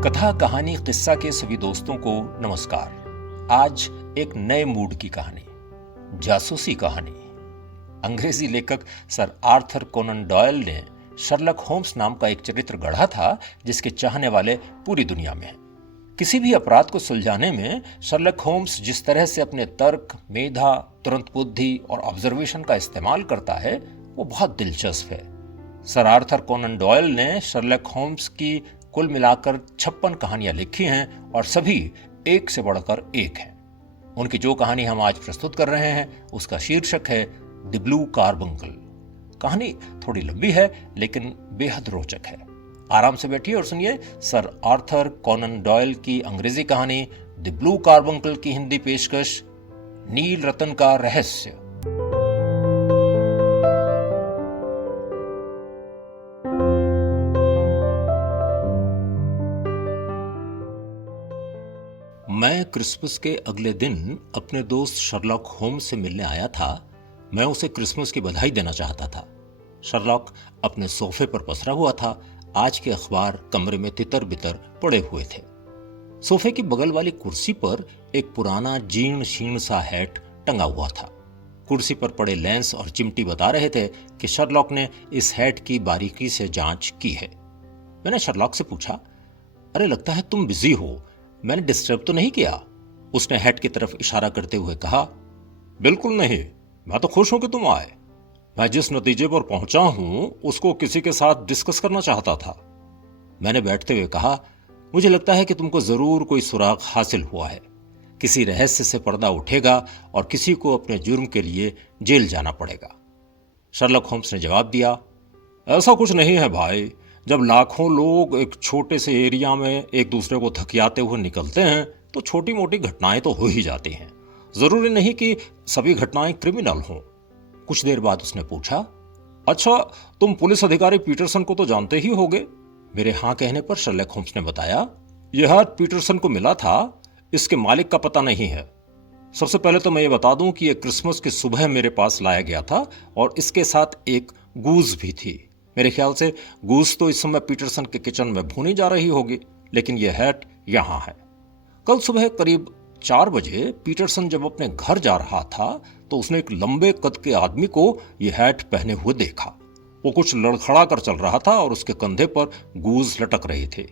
कथा कहानी किस्सा के सभी दोस्तों को नमस्कार। आज एक नए मूड की कहानी, जासूसी कहानी। अंग्रेजी लेखक सर आर्थर कोनन डॉयल ने शर्लक होम्स नाम का एक चरित्र गढ़ा था जिसके चाहने वाले पूरी दुनिया में हैं। किसी भी अपराध को सुलझाने में शर्लक होम्स जिस तरह से अपने तर्क, मेधा, तुरंत बुद्धि और ऑब्जर्वेशन का इस्तेमाल करता है वो बहुत दिलचस्प है। सर आर्थर कोनन डॉयल ने शर्लक होम्स की कुल मिलाकर 56 कहानियां लिखी हैं और सभी एक से बढ़कर एक हैं। उनकी जो कहानी हम आज प्रस्तुत कर रहे हैं उसका शीर्षक है द ब्लू कार्बंकल। कहानी थोड़ी लंबी है लेकिन बेहद रोचक है। आराम से बैठिए और सुनिए सर आर्थर कोनन डॉयल की अंग्रेजी कहानी द ब्लू कार्बंकल की हिंदी पेशकश नील रतन का रहस्य। मैं क्रिसमस के अगले दिन अपने दोस्त शर्लॉक होम्स से मिलने आया था। मैं उसे क्रिसमस की बधाई देना चाहता था। शर्लॉक अपने सोफे पर पसरा हुआ था। आज के अखबार कमरे में तितर बितर पड़े हुए थे। सोफे की बगल वाली कुर्सी पर एक पुराना जीर्ण शीर्ण सा हैट टंगा हुआ था। कुर्सी पर पड़े लेंस और चिमटी बता रहे थे कि शर्लॉक ने इस हैट की बारीकी से जांच की है। मैंने शर्लॉक से पूछा, अरे लगता है तुम बिजी हो, मैंने डिस्टर्ब तो नहीं किया? उसने हैट की तरफ इशारा करते हुए कहा, बिल्कुल नहीं, मैं तो खुश हूं कि तुम आए। मैं जिस नतीजे पर पहुंचा हूं उसको किसी के साथ डिस्कस करना चाहता था। मैंने बैठते हुए कहा, मुझे लगता है कि तुमको जरूर कोई सुराग हासिल हुआ है। किसी रहस्य से पर्दा उठेगा और किसी को अपने जुर्म के लिए जेल जाना पड़ेगा। शर्लक होम्स ने जवाब दिया, ऐसा कुछ नहीं है भाई। जब लाखों लोग एक छोटे से एरिया में एक दूसरे को थकियाते हुए निकलते हैं तो छोटी मोटी घटनाएं तो हो ही जाती हैं। जरूरी नहीं कि सभी घटनाएं क्रिमिनल हों। कुछ देर बाद उसने पूछा, अच्छा तुम पुलिस अधिकारी पीटरसन को तो जानते ही होगे? मेरे हाँ कहने पर शर्लक होम्स ने बताया, यह हाथ पीटरसन को मिला था, इसके मालिक का पता नहीं है। सबसे पहले तो मैं ये बता दूं कि यह क्रिसमस की सुबह मेरे पास लाया गया था और इसके साथ एक गूज भी थी। मेरे ख्याल से गूस तो इस समय पीटरसन के किचन में भूनी जा रही होगी, लेकिन यह हैट यहां है। कल सुबह करीब 4 बजे पीटरसन जब अपने घर जा रहा था तो उसने एक लंबे कद के आदमी को यह हैट पहने हुए देखा। वो कुछ लड़खड़ा कर चल रहा था और उसके कंधे पर गूज लटक रहे थे।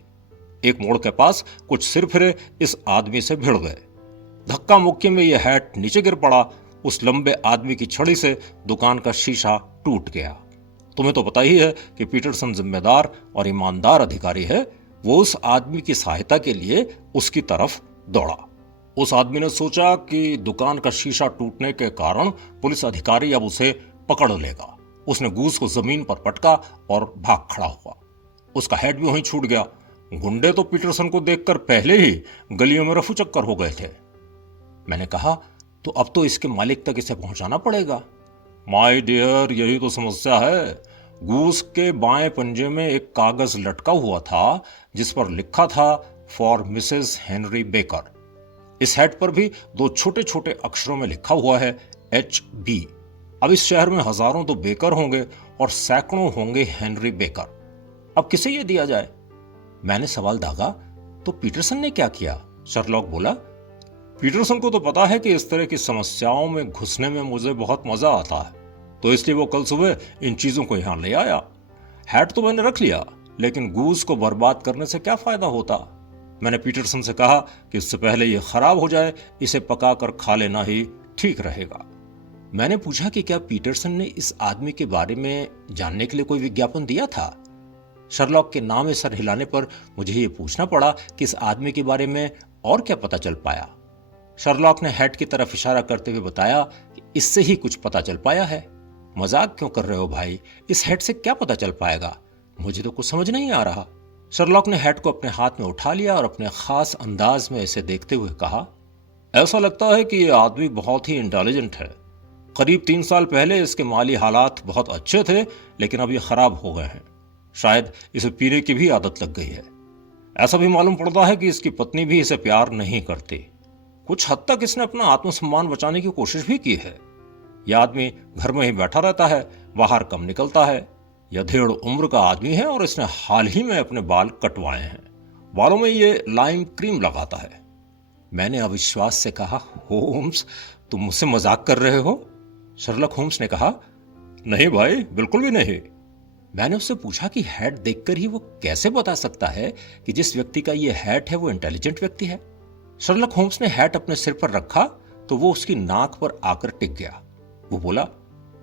एक मोड़ के पास कुछ सिर फिरे इस आदमी से भिड़ गए। धक्का मुक्की में यह हैट नीचे गिर पड़ा। उस लंबे आदमी की छड़ी से दुकान का शीशा टूट गया। तुम्हें तो पता ही है कि पीटरसन जिम्मेदार और ईमानदार अधिकारी है। वो उस आदमी की सहायता के लिए उसकी तरफ दौड़ा। उस आदमी ने सोचा कि दुकान का शीशा टूटने के कारण पुलिस अधिकारी अब उसे पकड़ लेगा। उसने गूस को जमीन पर पटका और भाग खड़ा हुआ। उसका हेड भी वहीं छूट गया। गुंडे तो पीटरसन को देखकर पहले ही गलियों में रफू चक्कर हो गए थे। मैंने कहा, तो अब तो इसके मालिक तक इसे पहुंचाना पड़ेगा। माय डियर, यही तो समस्या है। गूस के बाएं पंजे में एक कागज लटका हुआ था जिस पर लिखा था फॉर मिसेस हेनरी बेकर। इस हैट पर भी 2 छोटे छोटे अक्षरों में लिखा हुआ है HB। अब इस शहर में हजारों तो बेकर होंगे और सैकड़ों होंगे हेनरी बेकर। अब किसे यह दिया जाए? मैंने सवाल दागा, तो पीटरसन ने क्या किया? शर्लॉक बोला, पीटरसन को तो पता है कि इस तरह की समस्याओं में घुसने में मुझे बहुत मजा आता है, तो इसलिए वो कल सुबह इन चीजों को यहां ले आया। हैट तो मैंने रख लिया, लेकिन गूस को बर्बाद करने से क्या फायदा होता? मैंने पीटरसन से कहा कि इससे पहले ये खराब हो जाए इसे पकाकर खा लेना ही ठीक रहेगा। मैंने पूछा कि क्या पीटरसन ने इस आदमी के बारे में जानने के लिए कोई विज्ञापन दिया था? शर्लॉक के नाम में सर हिलाने पर मुझे ये पूछना पड़ा कि इस आदमी के बारे में और क्या पता चल पाया। शर्लॉक ने हैट की तरफ इशारा करते हुए बताया कि इससे ही कुछ पता चल पाया है। मजाक क्यों कर रहे हो भाई? इस हैट से क्या पता चल पाएगा? मुझे तो कुछ समझ नहीं आ रहा। शर्लॉक ने हैट को अपने हाथ में उठा लिया और अपने खास अंदाज में इसे देखते हुए कहा, ऐसा लगता है कि यह आदमी बहुत ही इंटेलिजेंट है। करीब 3 साल पहले इसके माली हालात बहुत अच्छे थे, लेकिन अब ये खराब हो गए हैं। शायद इसे पीने की भी आदत लग गई है। ऐसा भी मालूम पड़ता है कि इसकी पत्नी भी इसे प्यार नहीं करती। कुछ हद तक इसने अपना आत्मसम्मान बचाने की कोशिश भी की है। यह आदमी घर में ही बैठा रहता है, बाहर कम निकलता है। यह 1.5 उम्र का आदमी है और इसने हाल ही में अपने बाल कटवाए हैं। बालों में ये लाइम क्रीम लगाता है। मैंने अविश्वास से कहा, होम्स, तुम मुझसे मजाक कर रहे हो? शर्लक होम्स ने कहा, नहीं भाई, बिल्कुल भी नहीं। मैंने उससे पूछा कि हैट देखकर ही वो कैसे बता सकता है कि जिस व्यक्ति का ये हैट है वो इंटेलिजेंट व्यक्ति है। शर्लक होम्स ने हैट अपने सिर पर रखा तो वो उसकी नाक पर आकर टिक गया। वो बोला,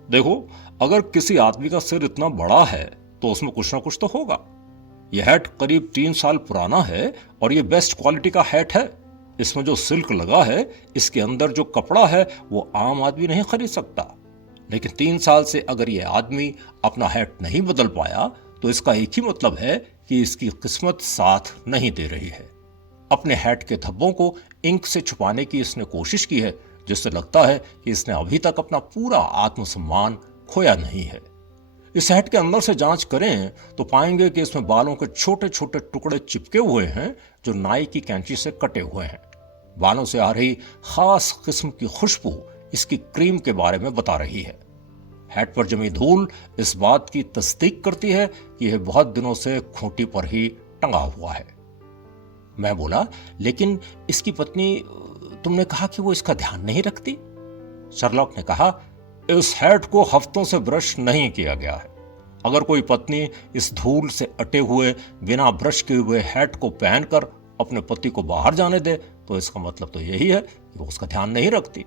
देखो, अगर किसी आदमी का सिर इतना बड़ा है तो उसमें कुछ ना कुछ तो होगा। यह हैट करीब 3 साल पुराना है और ये बेस्ट क्वालिटी का हैट है। इसमें जो सिल्क लगा है, इसके अंदर जो कपड़ा है, वो आम आदमी नहीं खरीद सकता। लेकिन 3 साल से अगर ये आदमी अपना हैट नहीं बदल पाया तो इसका एक ही मतलब है कि इसकी किस्मत साथ नहीं दे रही है। अपने हैट के धब्बों को इंक से छुपाने की इसने कोशिश की है, जिससे लगता है कि इसने अभी तक अपना पूरा आत्मसम्मान खोया नहीं है। इस हैट के अंदर से जांच करें तो पाएंगे कि इसमें बालों के छोटे छोटे टुकड़े चिपके हुए हैं जो नाई की कैंची से कटे हुए हैं। बालों से आ रही खास किस्म की खुशबू इसकी क्रीम के बारे में बता रही है। हैट पर जमी धूल इस बात की तस्दीक करती है कि यह बहुत दिनों से खूंटी पर ही टंगा हुआ है। मैं बोला, लेकिन इसकी पत्नी, तुमने कहा कि वो इसका ध्यान नहीं रखती। शर्लॉक ने कहा, इस हैट को हफ्तों से ब्रश नहीं किया गया है। अगर कोई पत्नी इस धूल से अटे हुए बिना ब्रश किए हुए हैट को पहनकर अपने पति को बाहर जाने दे तो इसका मतलब तो यही है कि वो उसका ध्यान नहीं रखती।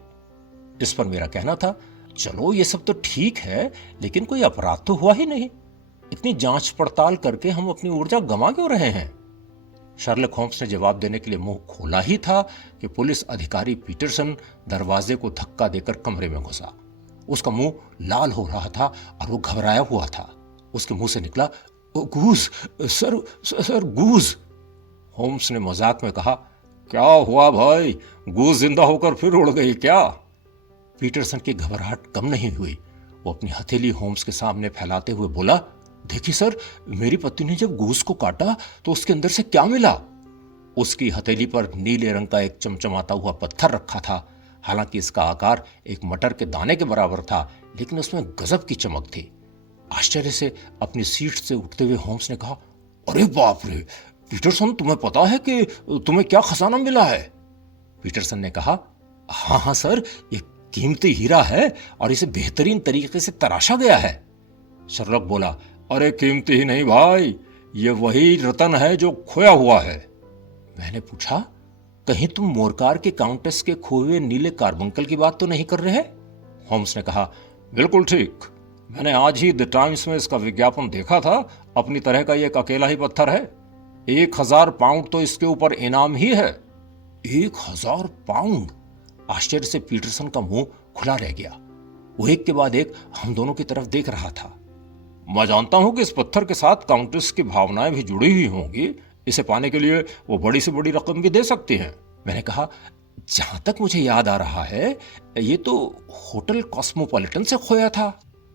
इस पर मेरा कहना था, चलो ये सब तो ठीक है, लेकिन कोई अपराध तो हुआ ही नहीं। इतनी जांच पड़ताल करके हम अपनी ऊर्जा गंवा क्यों रहे हैं? शर्लक होम्स ने जवाब देने के लिए मुंह खोला ही था कि पुलिस अधिकारी पीटरसन दरवाजे को धक्का देकर कमरे में घुसा। उसका मुंह लाल हो रहा था और वो घबराया हुआ था। उसके मुंह से निकला, गूज सर गूज। होम्स ने मजाक में कहा, क्या हुआ भाई, गूज जिंदा होकर फिर उड़ गई क्या? पीटरसन की घबराहट कम नहीं हुई। वो अपनी हथेली होम्स के सामने फैलाते हुए बोला, देखिए सर, मेरी पत्नी ने जब गूस को काटा तो उसके अंदर से क्या मिला? उसकी हथेली पर नीले रंग का एक चमचमाता हुआ पत्थर रखा था। हालांकि इसका आकार एक मटर के दाने के बराबर था, लेकिन उसमें गजब की चमक थी। आश्चर्य से अपनी सीट से उठते हुए होम्स ने कहा, अरे बाप रे पीटरसन, तुम्हें पता है कि तुम्हें क्या खजाना मिला है? पीटरसन ने कहा, हाँ हाँ सर, ये कीमती हीरा है और इसे बेहतरीन तरीके से तराशा गया है। शर्लॉक बोला, अरे कीमती ही नहीं भाई, ये वही रतन है जो खोया हुआ है। मैंने पूछा, कहीं तुम मोरकार के काउंटेस के खोए हुए नीले कार्बंकल की बात तो नहीं कर रहे? होम्स ने कहा, बिल्कुल ठीक, मैंने आज ही द टाइम्स में इसका विज्ञापन देखा था। अपनी तरह का ये एक अकेला ही पत्थर है। 1000 पाउंड तो इसके ऊपर इनाम ही है। 1000 पाउंड? आश्चर्य से पीटरसन का मुंह खुला रह गया। वो एक के बाद एक हम दोनों की तरफ देख रहा था। मैं जानता हूं कि इस पत्थर के साथ काउंटेस की भावनाएं भी जुड़ी हुई होंगी। इसे पाने के लिए वो बड़ी से बड़ी रकम भी दे सकती हैं। मैंने कहा, जहां तक मुझे याद आ रहा है ये तो होटल कॉस्मोपॉलिटन से खोया था।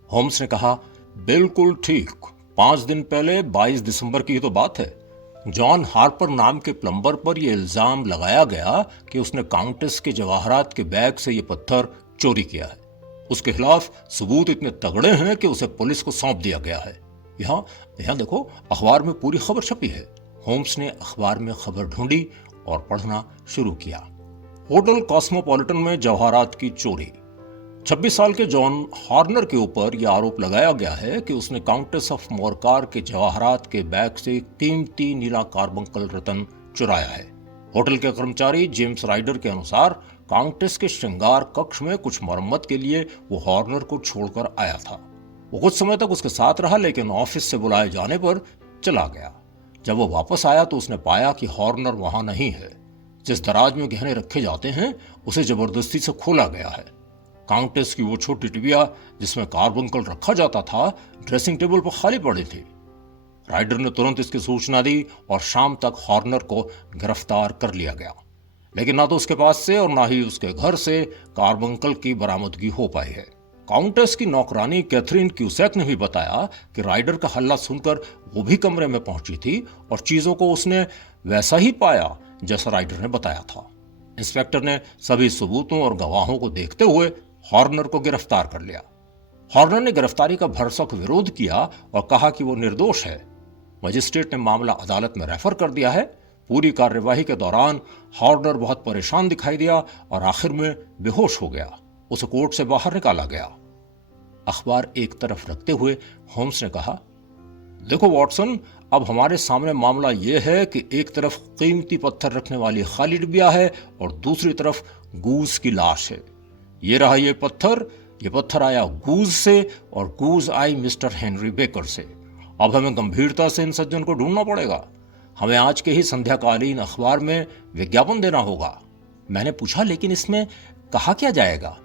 होम्स ने कहा, बिल्कुल ठीक, 5 दिन पहले 22 दिसंबर की तो बात है। जॉन हार्पर नाम के प्लम्बर पर यह इल्जाम लगाया गया कि उसने काउंटेस के जवाहरात के बैग से यह पत्थर चोरी किया है। उसके खिलाफ सबूत इतने तगड़े हैं कि उसे पुलिस को सौंप दिया गया है। यहाँ देखो, अखबार में पूरी खबर छपी है। होम्स ने अखबार में खबर ढूंढी और पढ़ना शुरू किया। होटल कॉस्मोपॉलिटन में जवाहरात की चोरी। 26 साल के जॉन हॉर्नर के ऊपर यह आरोप लगाया गया है कि उसने काउंटेस ऑफ मोरकार के जवाहरात के बैग से कीमती नीला कार्बंकल रतन चुराया है। होटल के कर्मचारी जेम्स राइडर के अनुसार काउंटेस के श्रृंगार कक्ष में कुछ मरम्मत के लिए वो हॉर्नर को छोड़कर आया था। वो कुछ समय तक उसके साथ रहा, लेकिन ऑफिस से बुलाए जाने पर चला गया। जब वो वापस आया तो उसने पाया कि हॉर्नर वहां नहीं है। जिस दराज में गहने रखे जाते हैं उसे जबरदस्ती से खोला गया है। काउंटेस की वो छोटी टिबिया जिसमें कार्बंकल रखा जाता था, ड्रेसिंग टेबल पर खाली पड़ी थी। राइडर ने तुरंत इसकी सूचना दी और शाम तक हॉर्नर को गिरफ्तार कर लिया गया। लेकिन ना तो उसके पास से और ना ही उसके घर से कार्बंकल की बरामदगी हो पाई है। काउंटेस की नौकरानी कैथरीन क्यूसेक ने भी बताया कि राइडर का हल्ला सुनकर वो भी कमरे में पहुंची थी और चीजों को उसने वैसा ही पाया जैसा राइडर ने बताया था। इंस्पेक्टर ने सभी सबूतों और गवाहों को देखते हुए हॉर्नर को गिरफ्तार कर लिया। हॉर्नर ने गिरफ्तारी का भरसक विरोध किया और कहा कि वो निर्दोष है। मजिस्ट्रेट ने मामला अदालत में रेफर कर दिया है। पूरी कार्यवाही के दौरान हॉर्नर बहुत परेशान दिखाई दिया और आखिर में बेहोश हो गया। उसे कोर्ट से बाहर निकाला गया। अखबार एक तरफ रखते हुए होम्स ने कहा, देखो वॉटसन, अब हमारे सामने मामला यह है कि एक तरफ कीमती पत्थर रखने वाली खाली डिबिया है और दूसरी तरफ गूज की लाश है। ये रहा ये पत्थर आया गूज से और गूज आई मिस्टर हेनरी बेकर से। अब हमें गंभीरता से इन सज्जन को ढूंढना पड़ेगा। हमें आज के ही संध्याकालीन अखबार में विज्ञापन देना होगा। मैंने पूछा, लेकिन इसमें कहा क्या जाएगा?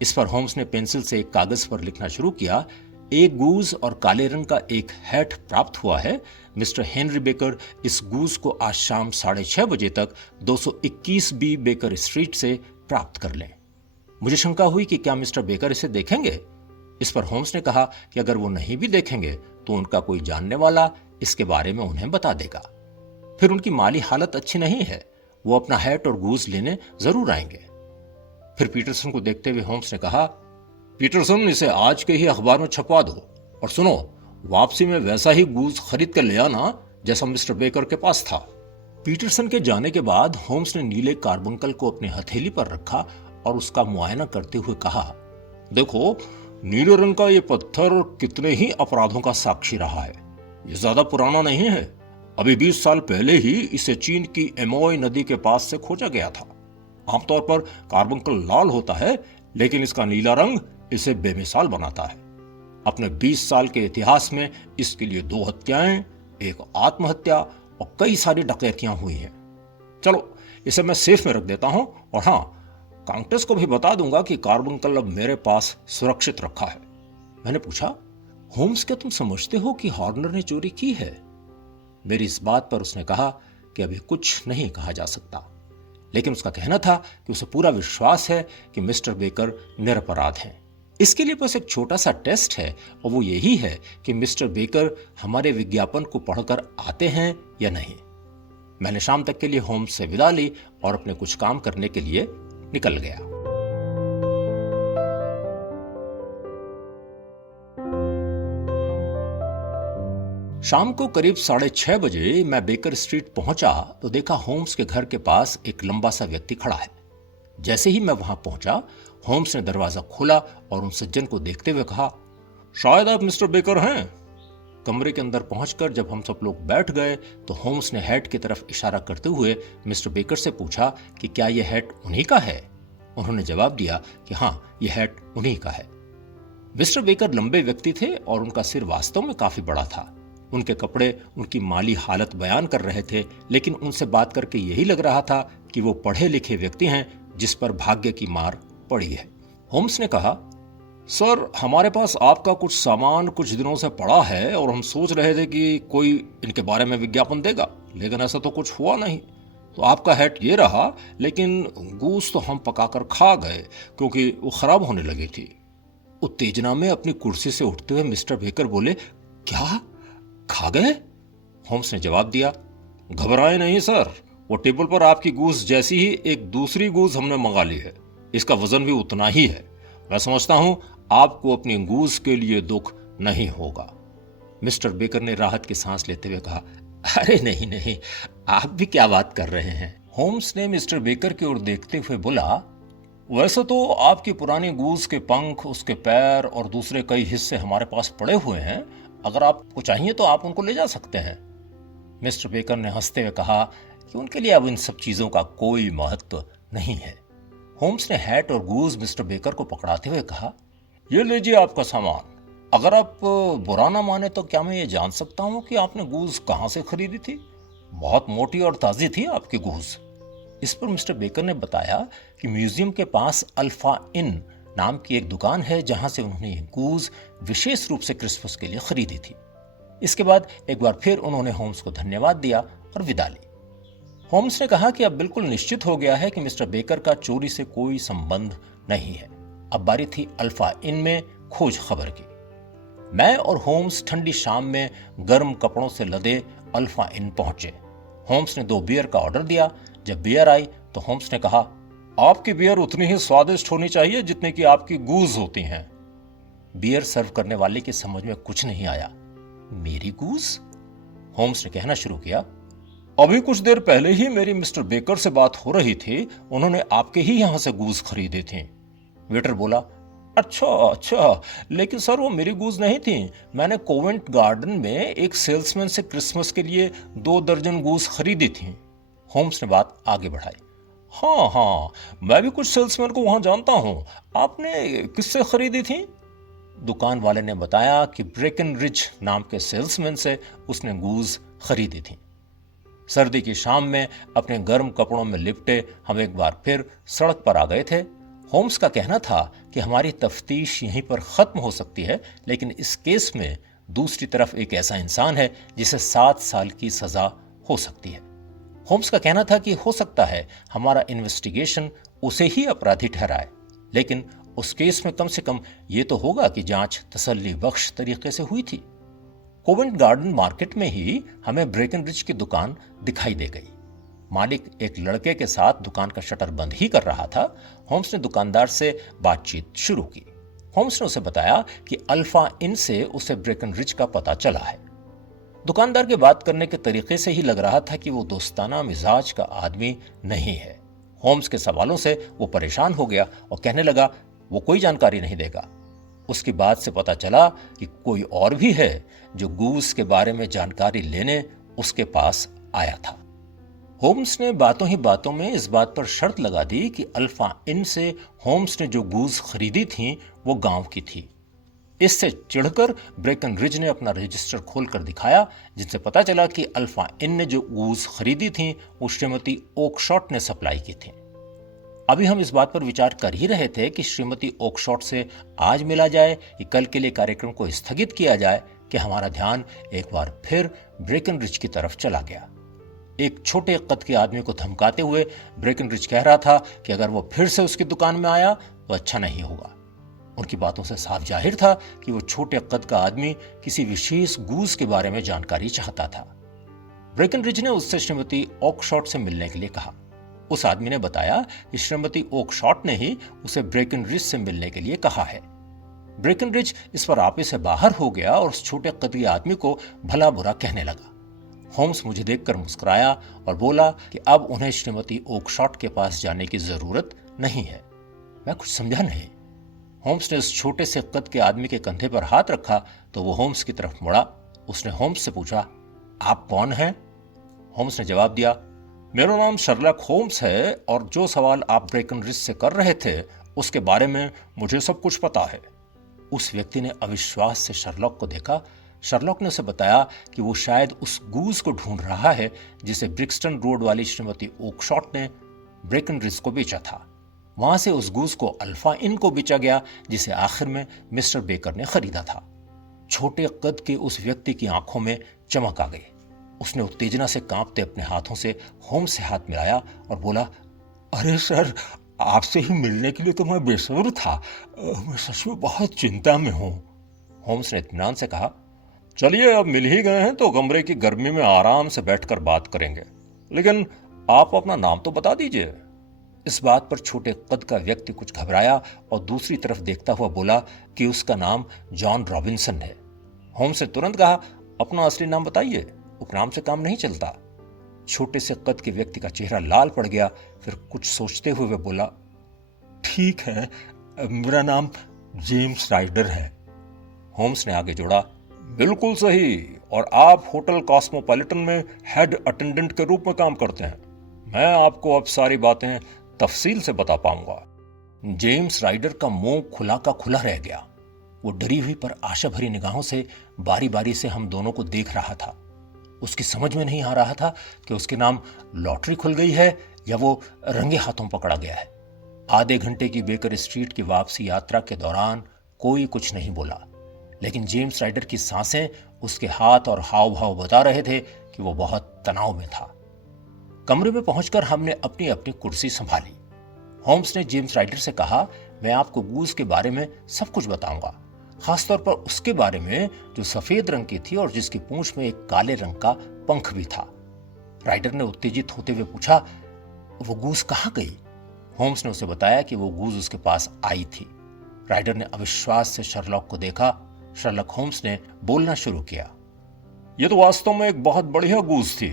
इस पर होम्स ने पेंसिल से एक कागज पर लिखना शुरू किया, एक गूज और काले रंग का एक हैट प्राप्त हुआ है। मिस्टर हेनरी बेकर इस गूज को आज शाम 6:30 बजे तक 221 बी बेकर स्ट्रीट से प्राप्त कर लें। मुझे शंका हुई कि क्या मिस्टर बेकर इसे देखेंगे। इस पर होम्स ने कहा कि अगर वो नहीं भी देखेंगे तो उनका कोई जानने वाला इसके बारे में उन्हें बता देगा। फिर उनकी माली हालत अच्छी नहीं है, वो अपना हैट और गूज लेने जरूर आएंगे। फिर पीटरसन को देखते हुए होम्स ने कहा, पीटरसन, इसे आज के ही अखबार में छपवा दो और सुनो, वापसी में वैसा ही गूज खरीद कर ले आना जैसा मिस्टर बेकर के पास था। पीटरसन के जाने के बाद होम्स ने नीले कार्बंकल को अपनी हथेली पर रखा और उसका मुआयना करते हुए कहा, देखो, नीले रंग का ये पत्थर कितने ही अपराधों का साक्षी रहा है। ये ज्यादा पुराना नहीं है। अभी 20 साल पहले ही इसे चीन की एमोय नदी के पास से खोजा गया था। आमतौर पर कार्बंकल लाल होता है, लेकिन इसका नीला रंग इसे बेमिसाल बनाता है। अपने 20 साल के इतिहास में इसके लिए 2 हत्याएं, एक आत्महत्या और कई सारी डकैतियां हुई हैं। चलो, इसे मैं सेफ में रख देता हूं और हाँ, काउंटेस को भी बता दूंगा कि कार्बंकल अब मेरे पास सुरक्षित रखा है। मैंने पूछा, होम्स, क्या तुम समझते हो कि हॉर्नर ने चोरी की है? मेरी इस बात पर उसने कहा कि अभी कुछ नहीं कहा जा सकता, लेकिन उसका कहना था कि उसे पूरा विश्वास है कि मिस्टर बेकर निरपराध हैं। इसके लिए बस एक छोटा सा टेस्ट है और वो यही है कि मिस्टर बेकर हमारे विज्ञापन को पढ़कर आते हैं या नहीं। मैंने शाम तक के लिए होम्स से विदा ली और अपने कुछ काम करने के लिए निकल गया। शाम को करीब 6:30 बजे मैं बेकर स्ट्रीट पहुंचा तो देखा होम्स के घर के पास एक लंबा सा व्यक्ति खड़ा है। जैसे ही मैं वहां पहुंचा, होम्स ने दरवाजा खोला और उन सज्जन को देखते हुए कहा, शायद आप मिस्टर बेकर हैं। कमरे के अंदर पहुंचकर जब हम सब लोग बैठ गए तो होम्स ने हैट की तरफ इशारा करते हुए मिस्टर बेकर से पूछा कि क्या यह हैट उन्हीं का है। उन्होंने जवाब दिया कि हाँ, यह हैट उन्हीं का है। मिस्टर बेकर लंबे व्यक्ति थे और उनका सिर वास्तव में काफी बड़ा था। उनके कपड़े उनकी माली हालत बयान कर रहे थे, लेकिन उनसे बात करके यही लग रहा था कि वो पढ़े लिखे व्यक्ति हैं जिस पर भाग्य की मार पड़ी है। होम्स ने कहा, सर, हमारे पास आपका कुछ सामान कुछ दिनों से पड़ा है और हम सोच रहे थे कि कोई इनके बारे में विज्ञापन देगा, लेकिन ऐसा तो कुछ हुआ नहीं। तो आपका हैट ये रहा, लेकिन गूस तो हम पकाकर खा गए क्योंकि वो खराब होने लगी थी। उत्तेजना में अपनी कुर्सी से उठते हुए मिस्टर बेकर बोले, क्या खा गए? होम्स ने जवाब दिया, घबराए नहीं सर, वो टेबल पर आपकी गूस जैसी ही एक दूसरी गूस हमने मंगा ली है। इसका वजन भी उतना ही है। मैं समझता हूं आपको अपनी गूस के लिए दुख नहीं होगा। मिस्टर बेकर ने राहत की सांस लेते हुए कहा, अरे नहीं नहीं, आप भी क्या बात कर रहे हैं। होम्स ने मिस्टर बेकर की ओर देखते हुए बोला, वैसे तो आपकी पुरानी गूस के पंख, उसके पैर और दूसरे कई हिस्से हमारे पास पड़े हुए हैं। अगर आपको चाहिए तो आप उनको ले जा सकते हैं। मिस्टर बेकर ने हंसते हुए कहा कि उनके लिए अब इन सब चीजों का कोई महत्व नहीं है। होम्स ने हैट और गूज मिस्टर बेकर को पकड़ाते हुए कहा, ये लीजिए आपका सामान। अगर आप बुरा ना माने तो क्या मैं ये जान सकता हूं कि आपने गूज कहां से खरीदी थी? बहुत मोटी और ताजी थी आपकी गूज। इस पर मिस्टर बेकर ने बताया कि म्यूजियम के पास अल्फा इन नाम की एक दुकान है जहां से उन्होंने गूज विशेष रूप से क्रिसमस के लिए खरीदी थी। इसके बाद एक बार फिर उन्होंने होम्स को धन्यवाद दिया और विदा ली। होम्स ने कहा कि अब बिल्कुल निश्चित हो गया है कि मिस्टर बेकर का चोरी से कोई संबंध नहीं है। अब बारी थी अल्फा इन में खोज खबर की। मैं और होम्स ठंडी शाम में गर्म कपड़ों से लदे अल्फा इन पहुंचे। होम्स ने 2 बियर का ऑर्डर दिया। जब बियर आई तो होम्स ने कहा, आपकी बियर उतनी ही स्वादिष्ट होनी चाहिए जितनी कि आपकी गूज होती हैं। बियर सर्व करने वाले की समझ में कुछ नहीं आया। मेरी गूज? होम्स ने कहना शुरू किया, अभी कुछ देर पहले ही मेरी मिस्टर बेकर से बात हो रही थी, उन्होंने आपके ही यहां से गूज खरीदे थे। वेटर बोला, अच्छा अच्छा, लेकिन सर वो मेरी गूज नहीं थी। मैंने कोवेंट गार्डन में एक सेल्समैन से क्रिसमस के लिए 2 दर्जन गूज खरीदी थी। होम्स ने बात आगे बढ़ाई। हाँ हाँ, मैं भी कुछ सेल्समैन को वहां जानता हूं। आपने किससे खरीदी थी? दुकान वाले ने बताया कि ब्रेकनरिज नाम के सेल्समैन से उसने गूज खरीदी थी। सर्दी की शाम में अपने गर्म कपड़ों में लिपटे हम एक बार फिर सड़क पर आ गए थे। होम्स का कहना था कि हमारी तफ्तीश यहीं पर खत्म हो सकती है, लेकिन इस केस में दूसरी तरफ एक ऐसा इंसान है जिसे 7 साल की सजा हो सकती है। होम्स का कहना था कि हो सकता है हमारा इन्वेस्टिगेशन उसे ही अपराधी ठहराए, लेकिन उस केस में कम से कम ये तो होगा कि जांच तसल्ली बख्श तरीके से हुई थी। कोवेंट गार्डन मार्केट में ही हमें ब्रेकनरिज की दुकान दिखाई दे गई। मालिक एक लड़के के साथ दुकान का शटर बंद ही कर रहा था। होम्स ने दुकानदार से बातचीत शुरू की। होम्स ने उसे बताया कि अल्फा इन से उसे ब्रेकनरिज का पता चला है। दुकानदार के बात करने के तरीके से ही लग रहा था कि वो दोस्ताना मिजाज का आदमी नहीं है। होम्स के सवालों से वो परेशान हो गया और कहने लगा वो कोई जानकारी नहीं देगा। उसकी बात से पता चला कि कोई और भी है जो गूस के बारे में जानकारी लेने उसके पास आया था। होम्स ने बातों ही बातों में इस बात पर शर्त लगा दी कि अल्फा इन से होम्स ने जो गूज खरीदी थी वो गांव की थी। इससे चिढ़कर ब्रेकनरिज ने अपना रजिस्टर खोलकर दिखाया, जिससे पता चला कि अल्फा इन ने जो गूज खरीदी थी वो श्रीमती ओकशॉट ने सप्लाई की थी। अभी हम इस बात पर विचार कर ही रहे थे कि श्रीमती ओकशॉट से आज मिला जाए कि कल के लिए कार्यक्रम को स्थगित किया जाए कि हमारा ध्यान एक बार फिर ब्रेकनरिज की तरफ चला गया। एक छोटे कद के आदमी को धमकाते हुए ब्रेकनरिज कह रहा था कि अगर वो फिर से उसकी दुकान में आया तो अच्छा नहीं होगा। उनकी बातों से साफ जाहिर था कि वो छोटे कद का आदमी किसी विशेष गूज के बारे में जानकारी चाहता था। ब्रेकनरिज ने उससे श्रीमती ओकशॉट से मिलने के लिए कहा। उस आदमी ने बताया कि श्रीमती ओकशॉट ने ही उसे ब्रेकनरिज से मिलने के लिए कहा है। ब्रेकनरिज इस पर आपे से बाहर हो गया और उस छोटे कद के आदमी को भला बुरा कहने लगा। होम्स मुझे देखकर मुस्कुराया और बोला कि अब उन्हें श्रीमती ओकशॉट के पास जाने की जरूरत नहीं है। मैं कुछ समझा नहीं। होम्स ने उस छोटे से कद के आदमी के कंधे पर हाथ रखा तो वो होम्स की तरफ मुड़ा। उसने होम्स से पूछा, आप कौन हैं? होम्स ने जवाब दिया, मेरा नाम शर्लक होम्स है और जो सवाल आप ब्रेकनरिज से कर रहे थे उसके बारे में मुझे सब कुछ पता है। उस व्यक्ति ने अविश्वास से शर्लॉक को देखा। शर्लॉक ने उसे बताया कि वो शायद उस गूज को ढूंढ रहा है जिसे ब्रिक्सटन रोड वाली श्रीमती ओकशॉट ने ब्रेकनरिज को बेचा था। वहां से उस गूज को अल्फा इन को बेचा गया जिसे आखिर में मिस्टर बेकर ने खरीदा था। छोटे कद के उस व्यक्ति की आंखों में चमक आ गई। उसने उत्तेजना से कांपते अपने हाथों से होम्स से हाथ मिलाया और बोला, अरे सर, आपसे ही मिलने के लिए तो मैं बेसब्र था। मैं सच में बहुत चिंता में हूं। होम्स ने इत्मीनान से कहा, चलिए अब मिल ही गए हैं तो कमरे की गर्मी में आराम से बैठकर बात करेंगे, लेकिन आप अपना नाम तो बता दीजिए। इस बात पर छोटे कद का व्यक्ति कुछ घबराया और दूसरी तरफ देखता हुआ बोला कि उसका नाम जॉन रॉबिन्सन है। होम्स ने तुरंत कहा, अपना असली नाम बताइए, उपनाम से काम नहीं चलता। छोटे से कद के व्यक्ति का चेहरा लाल पड़ गया। फिर कुछ सोचते हुए वह बोला, ठीक है, मेरा नाम जेम्स राइडर है। होम्स ने आगे जोड़ा, बिल्कुल सही, और आप होटल कॉस्मोपॉलिटन में हेड अटेंडेंट के रूप में काम करते हैं। मैं आपको अब सारी बातें तफसील से बता पाऊंगा। जेम्स राइडर का मुंह खुला का खुला रह गया। वो डरी हुई पर आशा भरी निगाहों से बारी बारी से हम दोनों को देख रहा था। उसकी समझ में नहीं आ रहा था कि उसके नाम लॉटरी खुल गई है या वो रंगे हाथों पकड़ा गया है। आधे घंटे की बेकर स्ट्रीट की वापसी यात्रा के दौरान कोई कुछ नहीं बोला, लेकिन जेम्स राइडर की सांसें, उसके हाथ और हाव भाव बता रहे थे कि वो बहुत तनाव में था। कमरे में पहुंचकर हमने अपनी अपनी कुर्सी संभाली। होम्स ने जेम्स राइडर से कहा, मैं आपको गूज के बारे में सब कुछ बताऊंगा, खासतौर पर उसके बारे में जो सफेद रंग की थी और जिसकी पूंछ में एक काले रंग का पंख भी था। राइडर ने उत्तेजित होते हुए पूछा, वो गूज कहाँ गई? होम्स ने उसे बताया कि वो गूज उसके पास आई थी। राइडर ने अविश्वास से शर्लॉक को देखा। शर्लॉक होम्स ने बोलना शुरू किया, यह तो वास्तव में एक बहुत बढ़िया गूज थी।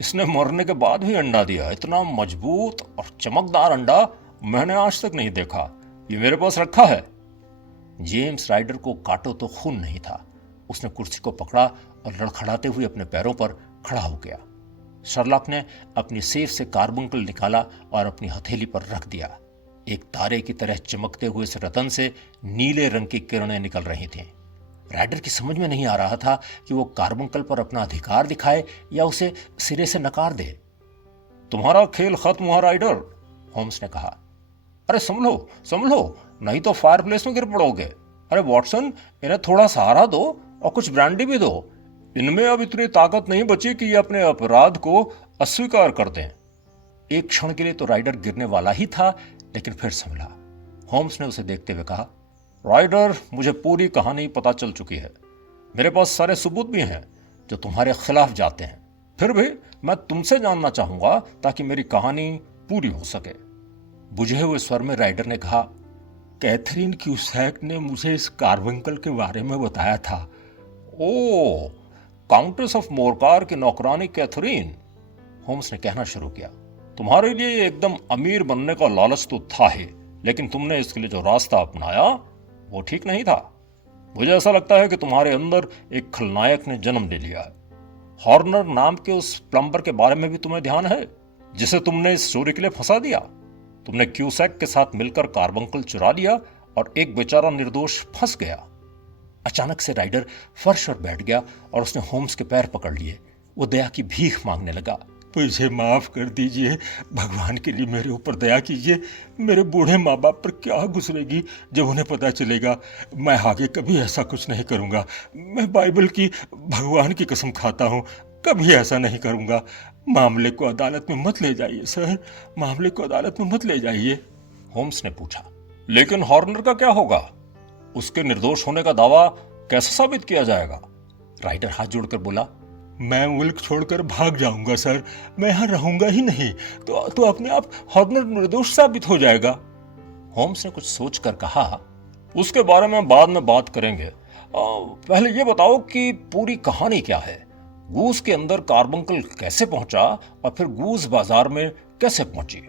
इसने मरने के बाद भी अंडा दिया। इतना मजबूत और चमकदार अंडा मैंने आज तक नहीं देखा। ये मेरे पास रखा है। जेम्स राइडर को काटो तो खून नहीं था। उसने कुर्सी को पकड़ा और लड़खड़ाते हुए अपने पैरों पर खड़ा हो गया। शर्लॉक ने अपनी सेफ से कार्बुंकल निकाला और अपनी हथेली पर रख दिया। एक तारे की तरह चमकते हुए इस रतन से नीले रंग की किरणें निकल रही थीं। राइडर की समझ में नहीं आ रहा था कि वो कार्बुंकल पर अपना अधिकार दिखाए या उसे सिरे से नकार दे। तुम्हारा खेल खत्म हुआ राइडर, होम्स ने कहा। अरे संभलो संभलो, नहीं तो फायरप्लेस में गिर पड़ोगे। अरे वॉटसन, इन्हें थोड़ा सहारा दो और कुछ ब्रांडी भी दो। इनमें अब इतनी ताकत नहीं बची कि ये अपने अपराध को अस्वीकार कर दें। एक क्षण के लिए तो राइडर गिरने वाला ही था, लेकिन फिर संभला। होम्स ने उसे देखते हुए कहा, राइडर, मुझे पूरी कहानी पता चल चुकी है। मेरे पास सारे सबूत भी हैं जो तुम्हारे खिलाफ जाते हैं। फिर भी मैं तुमसे जानना चाहूंगा ताकि मेरी कहानी पूरी हो सके। बुझे हुए स्वर में राइडर ने कहा, कैथरीन क्यूसैक ने मुझे इस कार्बंकल के बारे में बताया था। ओ, काउंटेस ऑफ मोरकार की नौकरानी कैथरीन, होम्स ने कहना शुरू किया। तुम्हारे लिए एकदम अमीर बनने का लालच तो था ही, लेकिन तुमने इसके लिए जो रास्ता अपनाया वो ठीक नहीं था। मुझे ऐसा लगता है कि तुम्हारे अंदर एक खलनायक ने जन्म ले लिया है। हॉर्नर नाम के उस प्लम्बर के बारे में भी तुम्हें ध्यान है, जिसे तुमने इस चोरी के लिए फंसा दिया। तुमने क्यूसैक के साथ मिलकर कार्बंकल चुरा लिया और एक बेचारा निर्दोष फंस गया। अचानक से राइडर फर्श पर बैठ गया और उसने होम्स के पैर पकड़ लिए। वो दया की भीख मांगने लगा। मुझे माफ कर दीजिए, भगवान के लिए मेरे ऊपर दया कीजिए। मेरे बूढ़े माँ बाप पर क्या गुजरेगी जब उन्हें पता चलेगा। मैं आगे कभी ऐसा कुछ नहीं करूँगा। मैं बाइबल की, भगवान की कसम खाता हूँ, कभी ऐसा नहीं करूँगा। मामले को अदालत में मत ले जाइए सर, मामले को अदालत में मत ले जाइए। होम्स ने पूछा, लेकिन हॉर्नर का क्या होगा? उसके निर्दोष होने का दावा कैसे साबित किया जाएगा? राइडर हाथ जोड़कर बोला, मैं मुल्क छोड़कर भाग जाऊंगा सर, मैं यहां रहूंगा ही नहीं, तो अपने आप हॉर्नर निर्दोष साबित हो जाएगा। होम्स ने कुछ सोचकर कहा, उसके बारे में बाद में बात करेंगे। पहले ये बताओ कि पूरी कहानी क्या है। गूस के अंदर कार्बंकल कैसे पहुंचा और फिर गूस बाजार में कैसे पहुंची?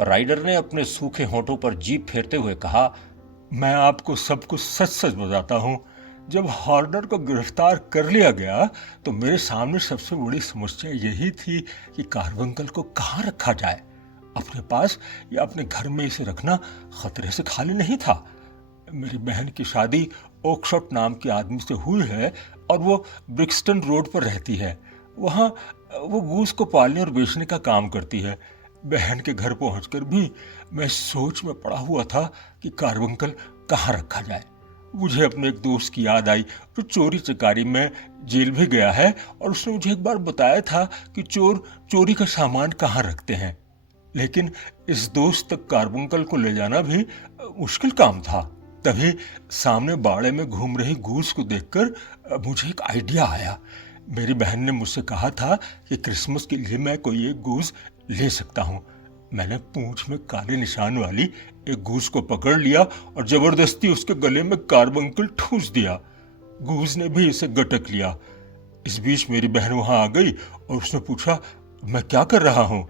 राइडर ने अपने सूखे होंठों पर जीभ फेरते हुए कहा, मैं आपको सब कुछ सच सच बताता हूं। जब हॉर्नर को गिरफ्तार कर लिया गया तो मेरे सामने सबसे बड़ी समस्या यही थी कि कार्बंकल को कहाँ रखा जाए, अपने पास या अपने घर में इसे रखना खतरे से खाली नहीं था। मेरी बहन की शादी ओकशॉट नाम के आदमी से हुई है और वो ब्रिक्सटन रोड पर रहती है। वहाँ वो गूस को पालने और बेचने का काम करती है। बहन के घर पहुंचकर भी मैं सोच में पड़ा हुआ था कि कार्बंकल कहाँ रखा जाए। मुझे अपने एक दोस्त की याद आई जो चोरी चकारी में जेल भी गया है और उसने मुझे एक बार बताया था कि चोर चोरी का सामान कहाँ रखते हैं। लेकिन इस दोस्त तक कार्बंकल को ले जाना भी मुश्किल काम था। तभी सामने बाड़े में घूम रही गूस को देखकर मुझे एक आइडिया आया। मेरी बहन ने मुझसे कहा था कि क्रिसमस के लिए मैं कोई एक गूस ले सकता हूँ। मैंने पूंछ में काले निशान वाली एक गूस को पकड़ लिया और जबरदस्ती उसके गले में कार्बंकल ठूंस दिया। गूस ने भी इसे गटक लिया। इस बीच मेरी बहन वहां आ गई और उसने पूछा, मैं क्या कर रहा हूँ?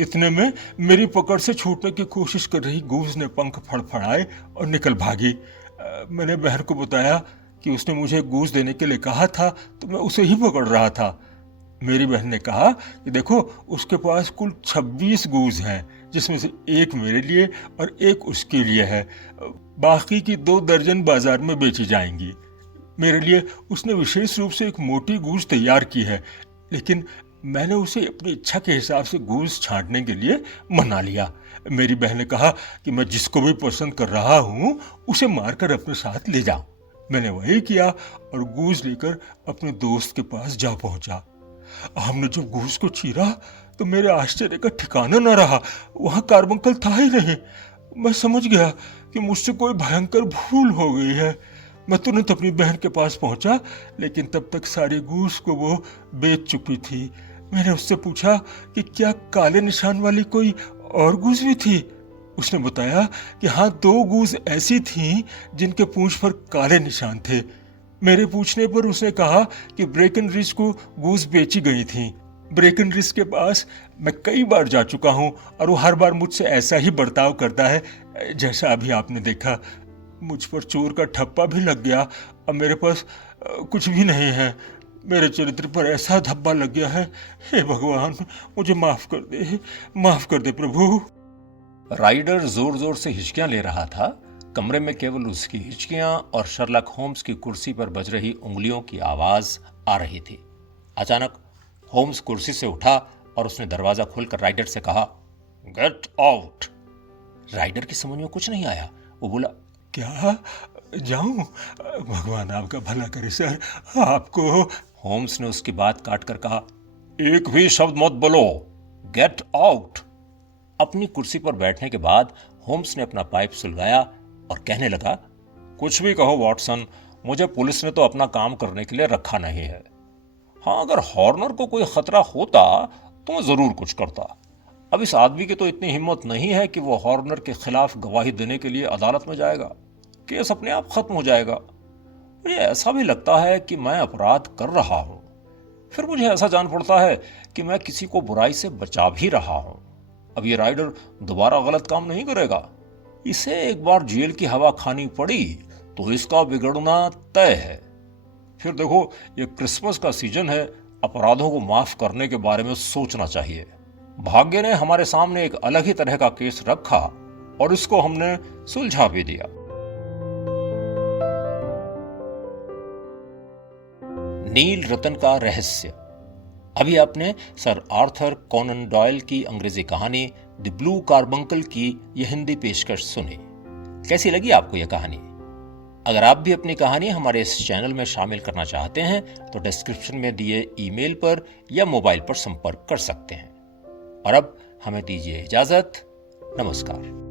इतने में मेरी पकड़ से छूटने की कोशिश कर रही गूस ने पंख फड़फड़ाए और निकल भागी। मैंने बहन को बताया कि उसने मुझे गूस देने के लिए कहा था तो मैं उसे ही पकड़ रहा था। मेरी बहन ने कहा कि देखो, उसके पास कुल 26 गूस हैं, जिसमें से एक मेरे लिए और एक उसके लिए है। बाकी की 2 दर्जन बाजार में बेची जाएंगी। मेरे लिए उसने विशेष रूप से एक मोटी गूस तैयार की है, लेकिन मैंने उसे अपनी इच्छा के हिसाब से गूस छांटने के लिए मना लिया। मेरी बहन ने कहा कि मैं जिसको भी पसंद कर रहा हूँ उसे मारकर अपने साथ ले जाऊं। मैंने वही किया और गूस लेकर अपने दोस्त के पास जा पहुंचा। हमने जब गूस को चीरा तो मेरे आश्चर्य का ठिकाना न रहा। वहां कार्बंकल था ही नहीं। मैं समझ गया कि मुझसे कोई भयंकर भूल हो गई है। मैं तुरंत अपनी बहन के पास पहुंचा, लेकिन तब तक सारी गूस को वो बेच चुकी थी। मैंने उससे पूछा कि क्या काले निशान वाली कोई और गूस भी थी। उसने बताया कि हाँ, 2 गूस ऐसी थीं जिनके पूंछ पर काले निशान थे। मेरे पूछने पर उसने कहा कि ब्रेकन रिज को गूस बेची गई थी। ब्रेकनरिज के पास मैं कई बार जा चुका हूं और वो हर बार मुझसे ऐसा ही बर्ताव करता है जैसा अभी आपने देखा। मुझ पर चोर का ठप्पा भी लग गया। अब मेरे पास कुछ भी नहीं है। मेरे चरित्र पर ऐसा धब्बा लग गया है। हे भगवान, मुझे माफ कर दे प्रभु। राइडर जोर जोर से हिचकियां ले रहा था। कमरे में केवल उसकी हिचकियां और शर्लक होम्स की कुर्सी पर बज रही उंगलियों की आवाज आ रही थी। अचानक होम्स कुर्सी से उठा और उसने दरवाजा खोलकर राइडर से कहा, गेट आउट। राइडर की समझ में कुछ नहीं आया। वो बोला, क्या जाऊं? भगवान आपका भला करे सर, आपको। होम्स ने उसकी बात काटकर कहा, एक भी शब्द मत बोलो, गेट आउट। अपनी कुर्सी पर बैठने के बाद होम्स ने अपना पाइप सुलगाया और कहने लगा, कुछ भी कहो वॉटसन, मुझे पुलिस ने तो अपना काम करने के लिए रखा नहीं है। हाँ, अगर हॉर्नर को कोई खतरा होता तो मैं जरूर कुछ करता। अब इस आदमी की तो इतनी हिम्मत नहीं है कि वो हॉर्नर के खिलाफ गवाही देने के लिए अदालत में जाएगा। केस अपने आप खत्म हो जाएगा। मुझे ऐसा भी लगता है कि मैं अपराध कर रहा हूं, फिर मुझे ऐसा जान पड़ता है कि मैं किसी को बुराई से बचा भी रहा हूं। अब ये राइडर दोबारा गलत काम नहीं करेगा। इसे एक बार जेल की हवा खानी पड़ी तो इसका बिगड़ना तय है। फिर देखो, ये क्रिसमस का सीजन है, अपराधों को माफ करने के बारे में सोचना चाहिए। भाग्य ने हमारे सामने एक अलग ही तरह का केस रखा और इसको हमने सुलझा भी दिया। नील रतन का रहस्य। अभी आपने सर आर्थर कॉनन डॉयल की अंग्रेजी कहानी द ब्लू कार्बंकल की यह हिंदी पेशकश सुनी। कैसी लगी आपको यह कहानी? अगर आप भी अपनी कहानी हमारे इस चैनल में शामिल करना चाहते हैं तो डिस्क्रिप्शन में दिए ईमेल पर या मोबाइल पर संपर्क कर सकते हैं। और अब हमें दीजिए इजाजत। नमस्कार।